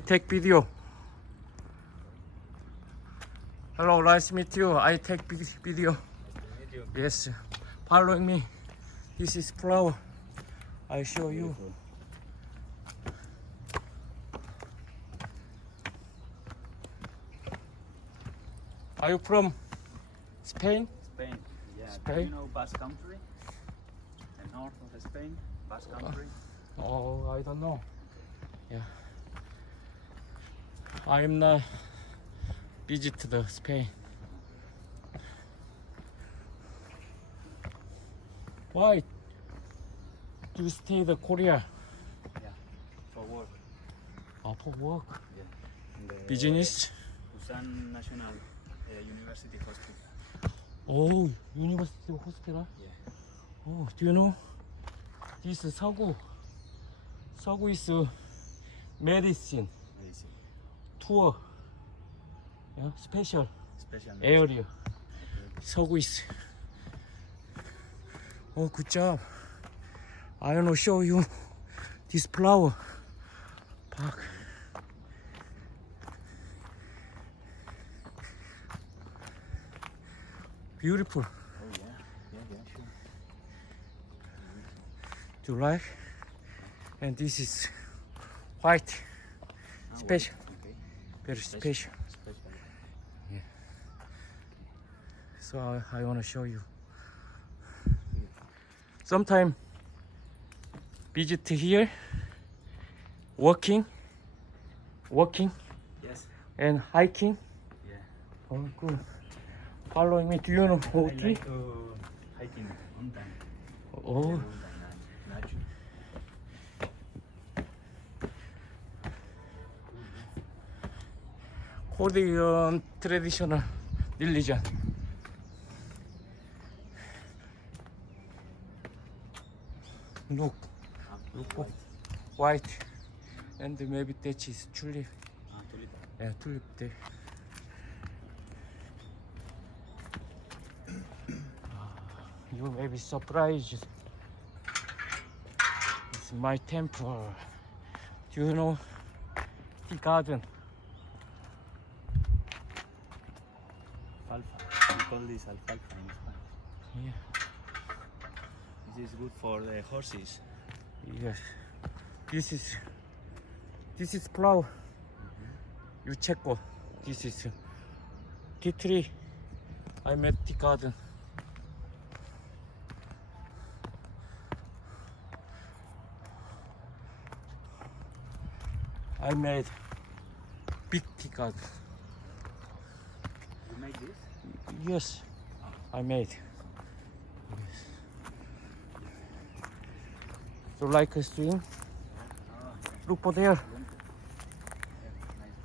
take video. Hello, nice to meet you. I take video. Yes, following me. This is flower. I show you. Are you from Spain? Spain. Yeah. Spain? Do you know Basque Country? The north of Spain, Basque Country. Oh, I don't know. Yeah. I'm not visit the Spain. Why do you stay the Korea? Yeah. For work. Oh, for work. Yeah. In the Business. Busan National University Hospital. Oh, University Hospital. Yeah. Oh, do you know this 서구? 서구 is medicine Medicine. tour. Yeah, special Special. area. 서구 is. Oh, good job. I wanna show you this flower park. Beautiful. Oh yeah. Yeah. Sure. Do you like? And this is white. Special. Okay. Very special. Special. So I want to show you. Sometime visit here, walking, Yes. and hiking. Yeah. Oh, good. Following me. Do you know I walking? like to hiking mountain. Oh, Mountain and nature. Korean traditional religion. Look, white, and maybe that is tulip. Tulip. Yeah, tulip there. You may be surprised. It's my temple. Do you know the garden? Alfalfa. We call this alfalfa in Spanish. Yeah. This is good for the horses. Yes. This is flower. You check what. This is tea tree. I made the garden. I made big tea garden. You make this? Yes, I made. Yes. So like a swing. Look for there. Nice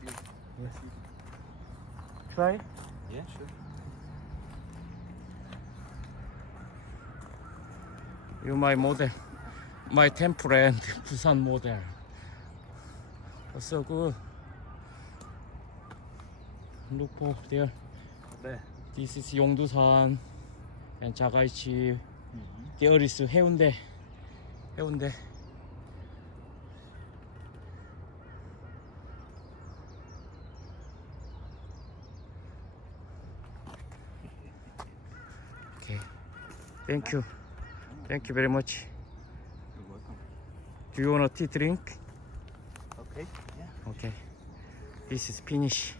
view. Yes. Try. Yeah, sure. You my model, my temple and Busan model. So good. Look for there. There. This is 용두산 and 자갈치. There is 해운대. 해운대. Okay. Thank you. Thank you very much. You're welcome. Do you want a tea drink? Okay. Yeah. Okay. This is finish.